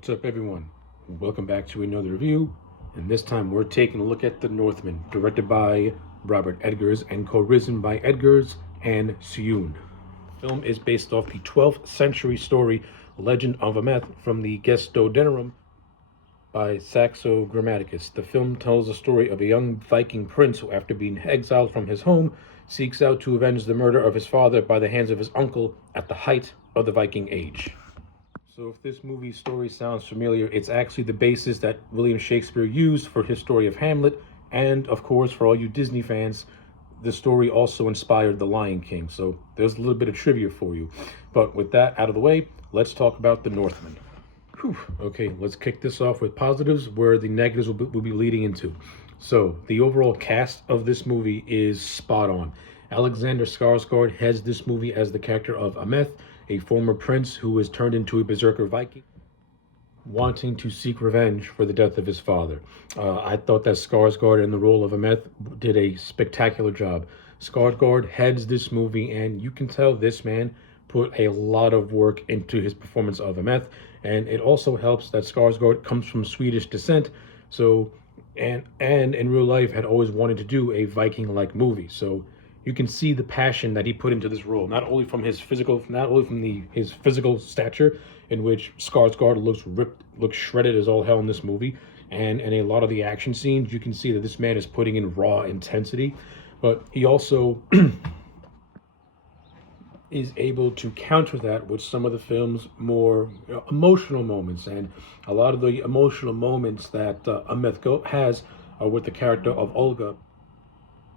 What's up, everyone? Welcome back to another review, and this time we're taking a look at The Northman, directed by Robert Edgers and co-written by Edgers and Syoon. The film is based off the 12th century story Legend of Amleth from the Gesta Danorum by Saxo Grammaticus. The film tells the story of a young Viking prince who, after being exiled from his home, seeks out to avenge the murder of his father by the hands of his uncle at the height of the Viking Age. So if this movie's story sounds familiar, it's actually the basis that William Shakespeare used for his story of Hamlet, and of course, for all you Disney fans, the story also inspired The Lion King. So there's a little bit of trivia for you. But with that out of the way, let's talk about The Northman. Whew. Okay, let's kick this off with positives, where the negatives will be leading into. So the overall cast of this movie is spot on. Alexander Skarsgård heads this movie as the character of Amleth, a former prince who is turned into a berserker Viking, wanting to seek revenge for the death of his father. I thought that Skarsgård in the role of Amleth did a spectacular job. Skarsgård heads this movie, and you can tell this man put a lot of work into his performance of Amleth, and it also helps that Skarsgård comes from Swedish descent, so and in real life had always wanted to do a Viking-like movie. So you can see the passion that he put into this role, not only from his physical stature, in which Skarsgård looks ripped, looks shredded as all hell in this movie, and in a lot of the action scenes, you can see that this man is putting in raw intensity, but he also is able to counter that with some of the film's more emotional moments, and a lot of the emotional moments that Amleth has are with the character of Olga,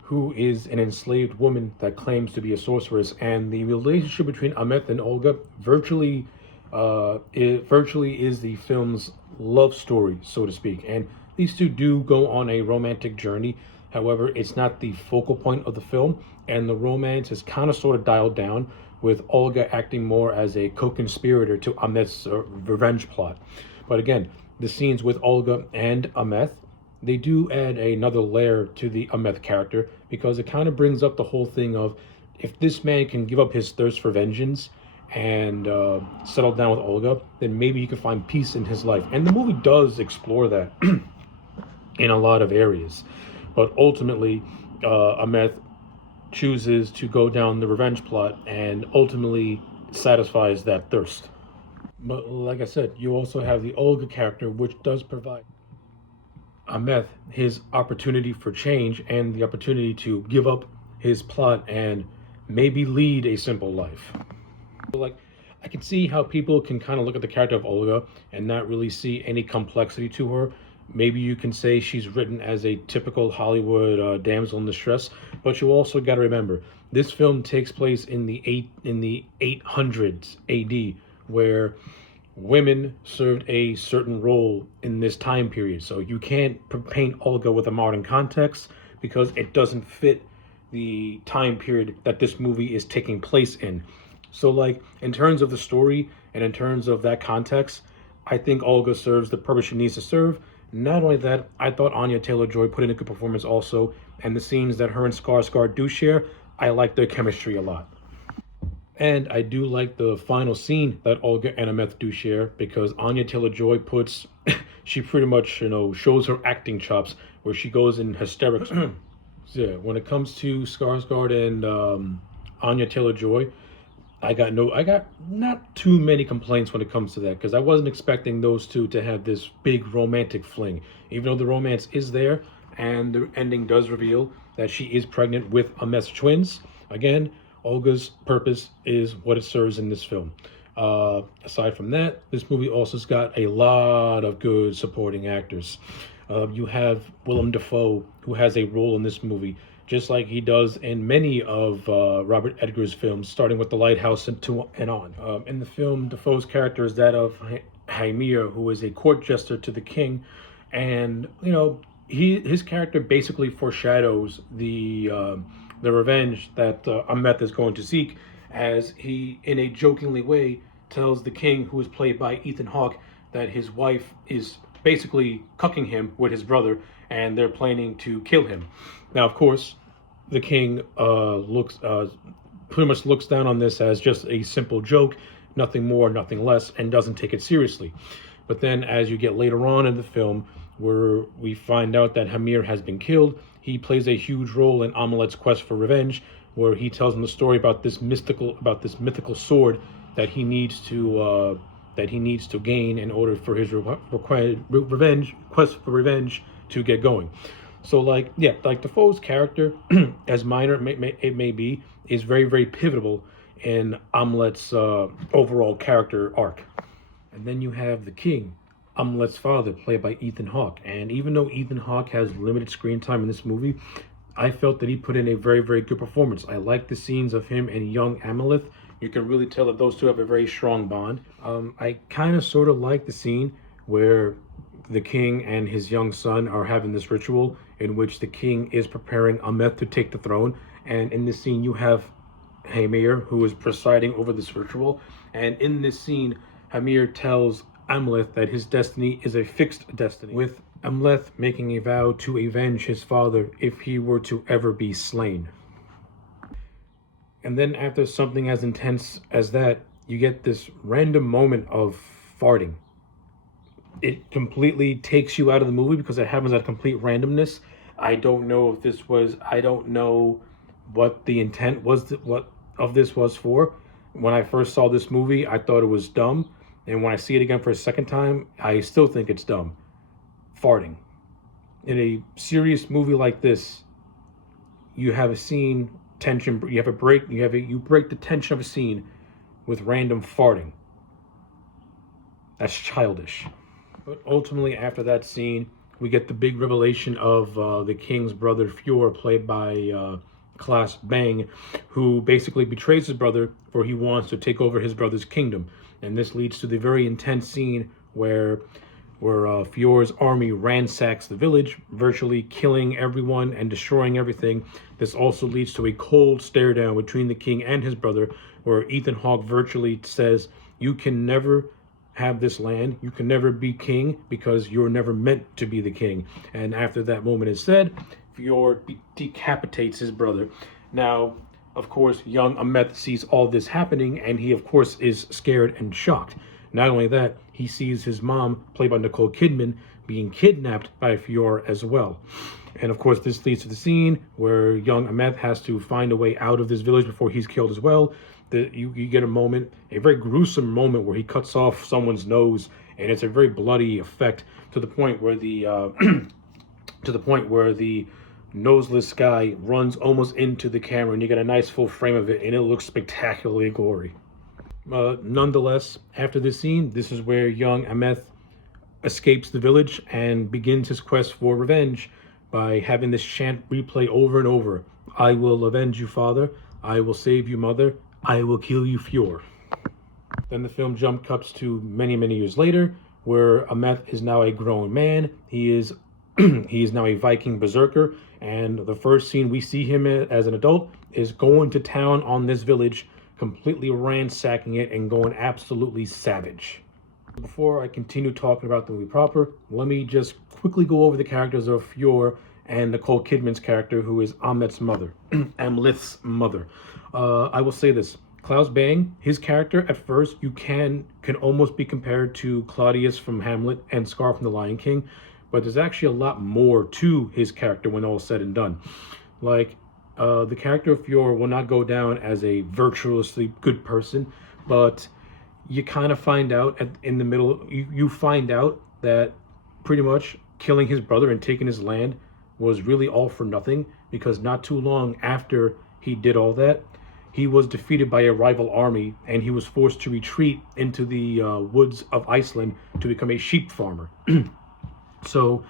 who is an enslaved woman that claims to be a sorceress, and the relationship between Amleth and Olga virtually is the film's love story, so to speak. And these two do go on a romantic journey. However, it's not the focal point of the film, and the romance is kind of sort of dialed down, with Olga acting more as a co-conspirator to Amleth's revenge plot. But again, the scenes with Olga and Amleth, they do add another layer to the Amleth character, because it kind of brings up the whole thing of, if this man can give up his thirst for vengeance and settle down with Olga, then maybe he can find peace in his life. And the movie does explore that in a lot of areas. But ultimately, Amleth chooses to go down the revenge plot and ultimately satisfies that thirst. But like I said, you also have the Olga character, which does provide Amleth his opportunity for change and the opportunity to give up his plot and maybe lead a simple life. Like, I can see how people can kind of look at the character of Olga and not really see any complexity to her. Maybe you can say she's written as a typical Hollywood damsel in distress, but you also got to remember, this film takes place in the 800s AD, where women served a certain role in this time period. So you can't paint Olga with a modern context, because it doesn't fit the time period that this movie is taking place in. So, like, in terms of the story and in terms of that context, I think Olga serves the purpose she needs to serve. Not only that, I thought Anya Taylor-Joy put in a good performance also, and the scenes that her and Skarsgård do share, I like their chemistry a lot. And I do like the final scene that Olga and Amleth do share, because Anya Taylor-Joy puts, she pretty much, shows her acting chops, where she goes in hysterics. So yeah, when it comes to Skarsgård and Anya Taylor-Joy, I got not too many complaints when it comes to that, because I wasn't expecting those two to have this big romantic fling. Even though the romance is there, and the ending does reveal that she is pregnant with Amleth's twins. Again, Olga's purpose is what it serves in this film. Aside from that, this movie also's got a lot of good supporting actors. You have Willem Dafoe, who has a role in this movie, just like he does in many of Robert Edgers' films, starting with The Lighthouse and on. In the film, Dafoe's character is that of Hymir, who is a court jester to the king, and his character basically foreshadows the revenge that Amleth is going to seek, as he, in a jokingly way, tells the king, who is played by Ethan Hawke, that his wife is basically cucking him with his brother, and they're planning to kill him. Now, of course, the king pretty much looks down on this as just a simple joke, nothing more, nothing less, and doesn't take it seriously. But then as you get later on in the film, where we find out that Hamir has been killed, he plays a huge role in Amleth's quest for revenge, where he tells him the story about this mythical sword that he needs to gain in order for his required revenge quest for revenge to get going. So like yeah, like Defoe's character, as minor it may be, is very very pivotal in Amleth's overall character arc. And then you have the king, Amleth's father, played by Ethan Hawke. And even though Ethan Hawke has limited screen time in this movie, I felt that he put in a very, very good performance. I like the scenes of him and young Amleth. You can really tell that those two have a very strong bond. I kind of sort of like the scene where the king and his young son are having this ritual in which the king is preparing Amleth to take the throne. And in this scene, you have Hamir, who is presiding over this ritual. And in this scene, Hamir tells Amleth that his destiny is a fixed destiny, with Amleth making a vow to avenge his father if he were to ever be slain. And then after something as intense as that, you get this random moment of farting. It completely takes you out of the movie because it happens at complete randomness. I don't know what the intent was, what of this was for. When I first saw this movie, I thought it was dumb. And when I see it again for a second time, I still think it's dumb. Farting. In a serious movie like this, you have a scene, tension, you have a break, you break the tension of a scene with random farting. That's childish. But ultimately, after that scene, we get the big revelation of the king's brother, Fjord, played by Claes Bang, who basically betrays his brother, for he wants to take over his brother's kingdom. And this leads to the very intense scene where Fjord's army ransacks the village, virtually killing everyone and destroying everything. This also leads to a cold stare down between the king and his brother, where Ethan Hawke virtually says, "You can never have this land. You can never be king because you're never meant to be the king." And after that moment is said, Fjord decapitates his brother. Now, of course, young Amleth sees all this happening, and he, of course, is scared and shocked. Not only that, he sees his mom, played by Nicole Kidman, being kidnapped by Fjord as well. And of course, this leads to the scene where young Amleth has to find a way out of this village before he's killed as well. You get a very gruesome moment where he cuts off someone's nose, and it's a very bloody effect to the point where the noseless guy runs almost into the camera, and you get a nice full frame of it, and it looks spectacularly gory. Nonetheless, after this scene, this is where young Amleth escapes the village and begins his quest for revenge by having this chant replay over and over. "I will avenge you, father. I will save you, mother. I will kill you, Fjord." Then the film jump cuts to many, many years later, where Amleth is now a grown man. He is now a Viking berserker, and the first scene we see him as an adult is going to town on this village, completely ransacking it and going absolutely savage. Before I continue talking about the movie proper, let me just quickly go over the characters of Fjord and Nicole Kidman's character, who is Amleth's mother. Amleth's mother. I will say this. Claes Bang, his character at first, you can almost be compared to Claudius from Hamlet and Scar from The Lion King, but there's actually a lot more to his character when all is said and done. Like, the character of Fjord will not go down as a virtuously good person, but you kind of find out in the middle, you find out that pretty much killing his brother and taking his land was really all for nothing, because not too long after he did all that, he was defeated by a rival army, and he was forced to retreat into the woods of Iceland to become a sheep farmer. So,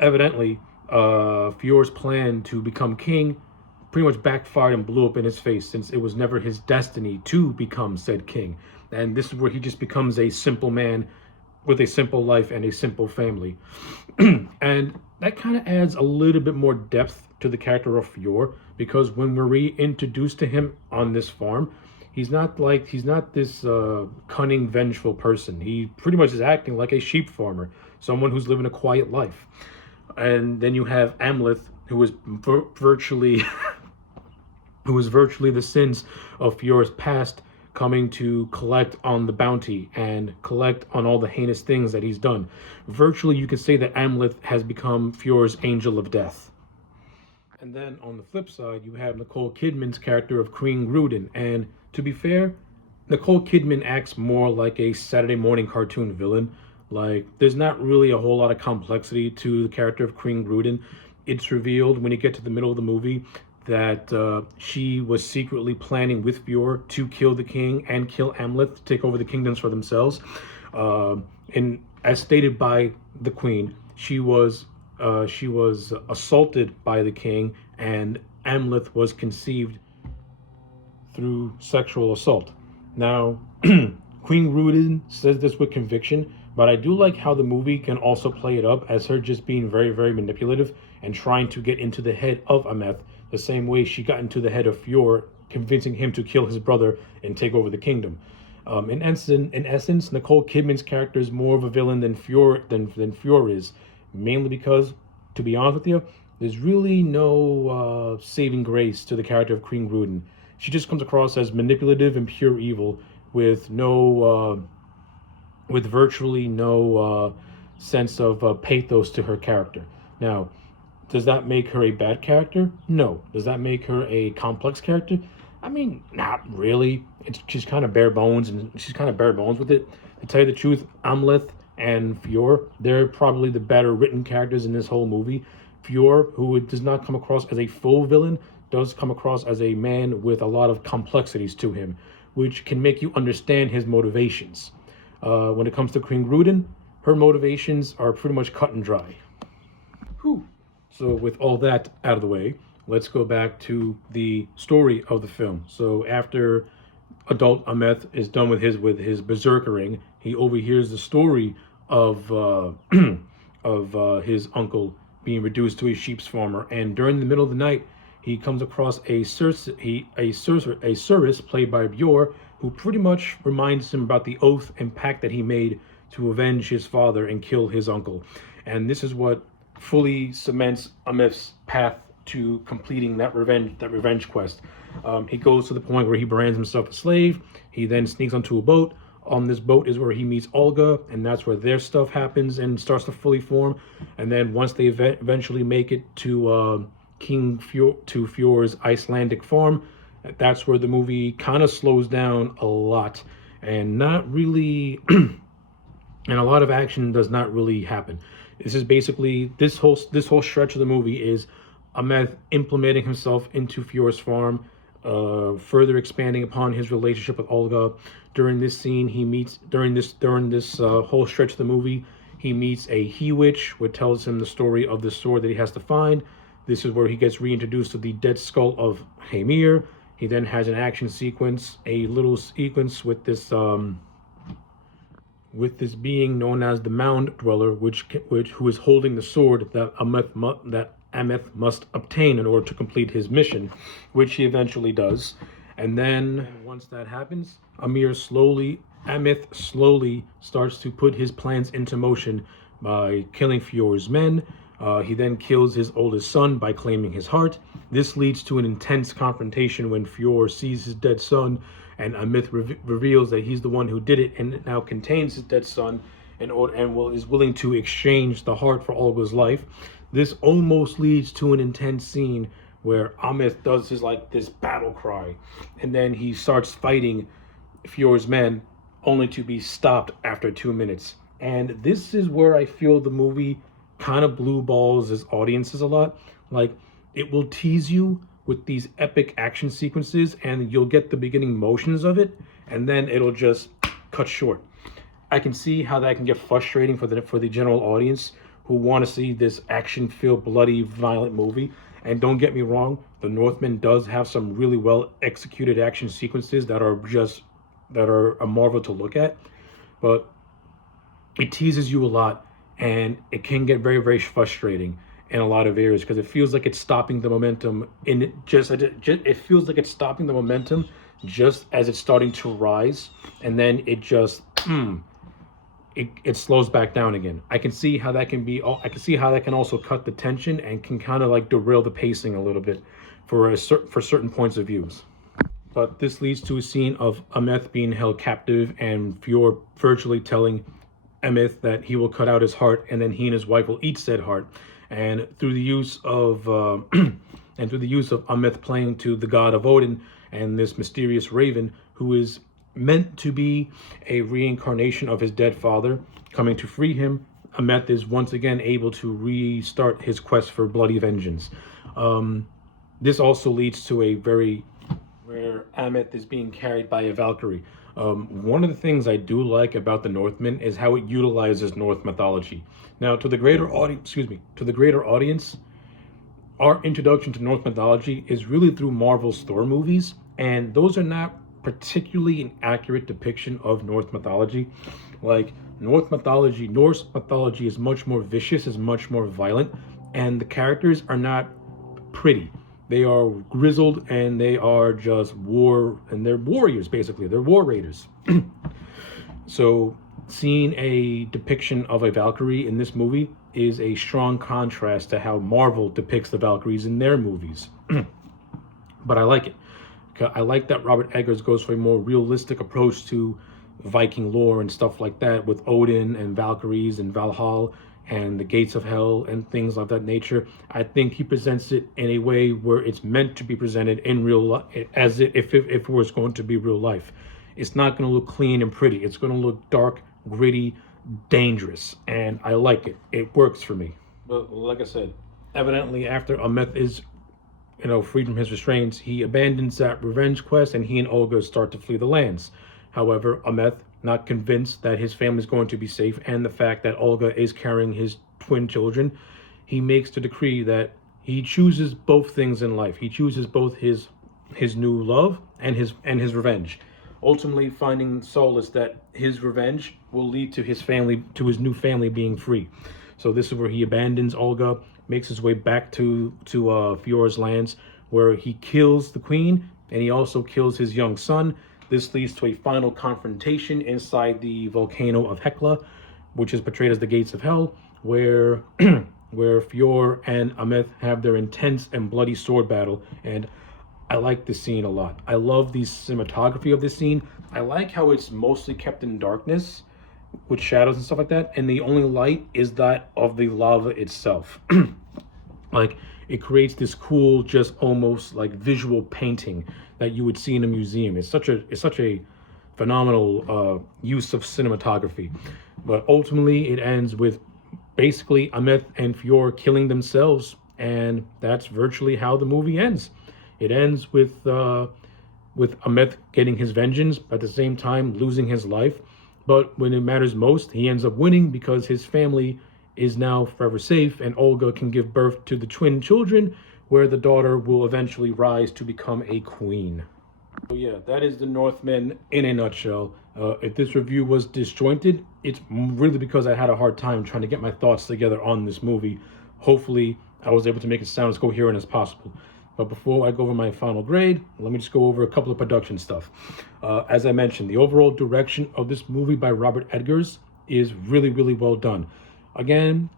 evidently, Fjord's plan to become king pretty much backfired and blew up in his face, since it was never his destiny to become said king. And this is where he just becomes a simple man with a simple life and a simple family. And that kind of adds a little bit more depth to the character of Fjord, because when we're reintroduced to him on this farm, he's not this cunning, vengeful person. He pretty much is acting like a sheep farmer, someone who's living a quiet life. And then you have Amleth, who is virtually the sins of Fjord's past coming to collect on the bounty and collect on all the heinous things that he's done. Virtually, you can say that Amleth has become Fjore's angel of death. And then on the flip side, you have Nicole Kidman's character of Queen Gruden. And to be fair, Nicole Kidman acts more like a Saturday morning cartoon villain. Like, there's not really a whole lot of complexity to the character of Queen Gruden. It's revealed when you get to the middle of the movie that she was secretly planning with Fjord to kill the king and kill Amleth to take over the kingdoms for themselves. And as stated by the queen, she was assaulted by the king, and Amleth was conceived through sexual assault. Now, Queen Gruden says this with conviction, but I do like how the movie can also play it up as her just being very, very manipulative and trying to get into the head of Amleth, the same way she got into the head of Fjord, convincing him to kill his brother and take over the kingdom. In essence, Nicole Kidman's character is more of a villain than Fjord is, mainly because, to be honest with you, there's really no saving grace to the character of Queen Gruden. She just comes across as manipulative and pure evil, with virtually no sense of pathos to her character. Now, does that make her a bad character? No. Does that make her a complex character? I mean, not really. She's kind of bare bones, and she's kind of bare bones with it. To tell you the truth, Amleth and Fjord, they're probably the better written characters in this whole movie. Fjord, who does not come across as a full villain, does come across as a man with a lot of complexities to him, which can make you understand his motivations. When it comes to Queen Gruden, her motivations are pretty much cut and dry. Whew. So with all that out of the way, let's go back to the story of the film. So after adult Amleth is done with his berserkering, he overhears the story of his uncle being reduced to a sheep's farmer, and during the middle of the night, he comes across a Cirrus played by Bjor, who pretty much reminds him about the oath and pact that he made to avenge his father and kill his uncle. And this is what fully cements Amleth's path to completing that revenge quest. He goes to the point where he brands himself a slave. He then sneaks onto a boat. On this boat is where he meets Olga, and that's where their stuff happens and starts to fully form. And then once they eventually make it to Fjord's Icelandic farm, that's where the movie kind of slows down a lot, and not really and a lot of action does not really happen. This is basically this whole stretch of the movie is Amleth implementing himself into Fjord's farm, further expanding upon his relationship with Olga. During this scene, during this whole stretch of the movie, he meets a he-witch, which tells him the story of the sword that he has to find. This is where he gets reintroduced to the dead skull of Hamir. He then has an action sequence, a little sequence with this being known as the Mound Dweller, who is holding the sword that Amleth must obtain in order to complete his mission, which he eventually does. And then once that happens, Amleth slowly starts to put his plans into motion by killing Fjord's men. He then kills his oldest son by claiming his heart. This leads to an intense confrontation when Fjord sees his dead son, and Amleth reveals that he's the one who did it and now contains his dead son is willing to exchange the heart for Olga's life. This almost leads to an intense scene where Amleth does this battle cry, and then he starts fighting Fjord's men, only to be stopped after 2 minutes. And this is where I feel the movie kind of blue balls as audiences a lot. Like, it will tease you with these epic action sequences, and you'll get the beginning motions of it, and then it'll just cut short. I can see how that can get frustrating for the general audience who want to see this action-filled, bloody, violent movie. And don't get me wrong, the Northman does have some really well executed action sequences that are a marvel to look at, but it teases you a lot, and it can get very, very frustrating in a lot of areas because it feels like it's stopping the momentum. It feels like it's stopping the momentum just as it's starting to rise, and then it just it slows back down again. I can see how that can be. I can see how that can also cut the tension and can kind of like derail the pacing a little bit for certain points of views. But this leads to a scene of Amleth being held captive and Fjord virtually telling Amleth that he will cut out his heart, and then he and his wife will eat said heart. And through the use of Amleth playing to the god of Odin and this mysterious raven, who is meant to be a reincarnation of his dead father, coming to free him, Amleth is once again able to restart his quest for bloody vengeance. This also leads to a very where Amleth is being carried by a Valkyrie. One of the things I do like about the Northman is how it utilizes Norse mythology. Now, to the greater audience, our introduction to Norse mythology is really through Marvel's Thor movies, and those are not particularly an accurate depiction of Norse mythology. Like Norse mythology is much more vicious, is much more violent, and the characters are not pretty. They are grizzled and they are just they're warriors basically. They're war raiders. So seeing a depiction of a Valkyrie in this movie is a strong contrast to how Marvel depicts the Valkyries in their movies. But I like it. I like that Robert Eggers goes for a more realistic approach to Viking lore and stuff like that, with Odin and Valkyries and Valhalla and the gates of hell and things of that nature. I think he presents it in a way where it's meant to be presented in real life, as if it was going to be real life. It's not going to look clean and pretty. It's going to look dark, gritty, dangerous, and I like it. It works for me. But like I said, evidently after Amleth is freed from his restraints, he abandons that revenge quest and he and Olga start to flee the lands. However, Amleth, not convinced that his family is going to be safe and the fact that Olga is carrying his twin children, he makes the decree that he chooses both things in life. He chooses both his new love and his revenge, ultimately finding solace that his revenge will lead to his new family being free. So this is where he abandons Olga, makes his way back to Fjord's lands, where he kills the queen and he also kills his young son. This leads to a final confrontation inside the volcano of Hekla, which is portrayed as the gates of hell, where where Fjord and Amleth have their intense and bloody sword battle. And I like this scene a lot. I love the cinematography of this scene. I like how it's mostly kept in darkness with shadows and stuff like that, and the only light is that of the lava itself. Like, it creates this cool, just almost like visual painting that you would see in a museum. It's such a phenomenal use of cinematography. But ultimately, it ends with basically Amleth and Fjord killing themselves, and that's virtually how the movie ends. It ends with Amleth getting his vengeance, but at the same time losing his life. But when it matters most, he ends up winning because his family is now forever safe, and Olga can give birth to the twin children, where the daughter will eventually rise to become a queen. So yeah, that is the Northman in a nutshell. If this review was disjointed, it's really because I had a hard time trying to get my thoughts together on this movie. Hopefully, I was able to make it sound as coherent as possible. But before I go over my final grade, let me just go over a couple of production stuff. As I mentioned, the overall direction of this movie by Robert Eggers is really, really well done. Again,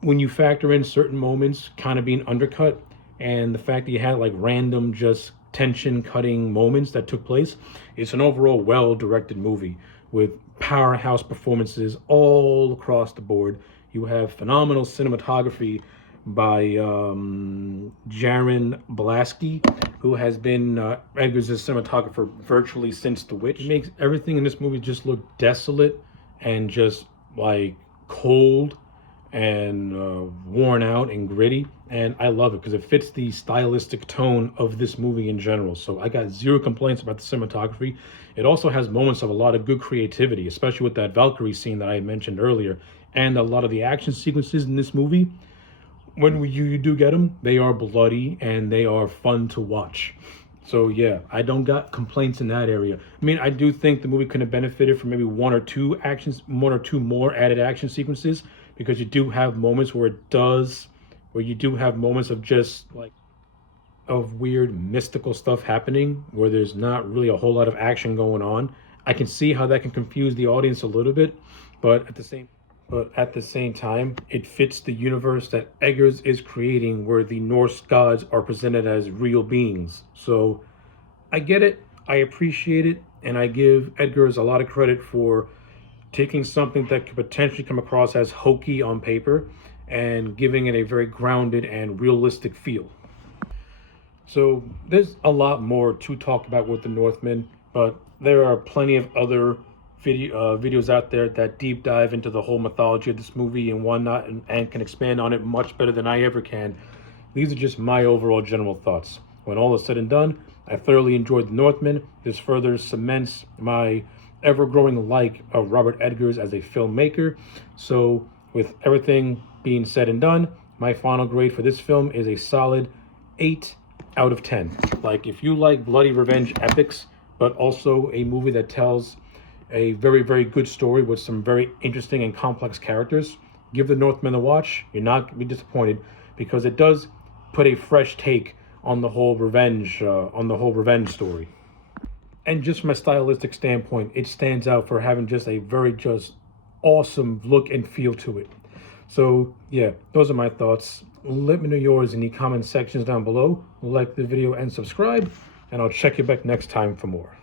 when you factor in certain moments kind of being undercut and the fact that you had like random just tension cutting moments that took place, it's an overall well-directed movie with powerhouse performances all across the board. You have phenomenal cinematography by Jaron Blaski, who has been Eggers' cinematographer virtually since The Witch. It makes everything in this movie just look desolate and just like cold and worn out and gritty, and I love it because it fits the stylistic tone of this movie in general. So I got zero complaints about the cinematography. It also has moments of a lot of good creativity, especially with that Valkyrie scene that I mentioned earlier, and a lot of the action sequences in this movie. When you do get them, they are bloody and they are fun to watch. So yeah, I don't got complaints in that area. I mean, I do think the movie could have benefited from maybe one or two more added action sequences, because you do have moments where you do have moments of just like of weird mystical stuff happening where there's not really a whole lot of action going on. I can see how that can confuse the audience a little bit, but at the same time, it fits the universe that Eggers is creating, where the Norse gods are presented as real beings. So I get it, I appreciate it, and I give Edgars a lot of credit for taking something that could potentially come across as hokey on paper and giving it a very grounded and realistic feel. So there's a lot more to talk about with the Northman, but there are plenty of other videos out there that deep dive into the whole mythology of this movie and whatnot, and can expand on it much better than I ever can. These are just my overall general thoughts. When all is said and done, I thoroughly enjoyed the Northman. This further cements my ever-growing like of Robert Edgars as a filmmaker. So with everything being said and done, my final grade for this film is a solid 8 out of 10. Like, if you like bloody revenge epics, but also a movie that tells a very, very good story with some very interesting and complex characters, give The Northman a watch. You're not going to be disappointed, because it does put a fresh take on the whole revenge story. And just from a stylistic standpoint, it stands out for having just a very just awesome look and feel to it. So yeah, those are my thoughts. Let me know yours in the comment sections down below. Like the video and subscribe, and I'll check you back next time for more.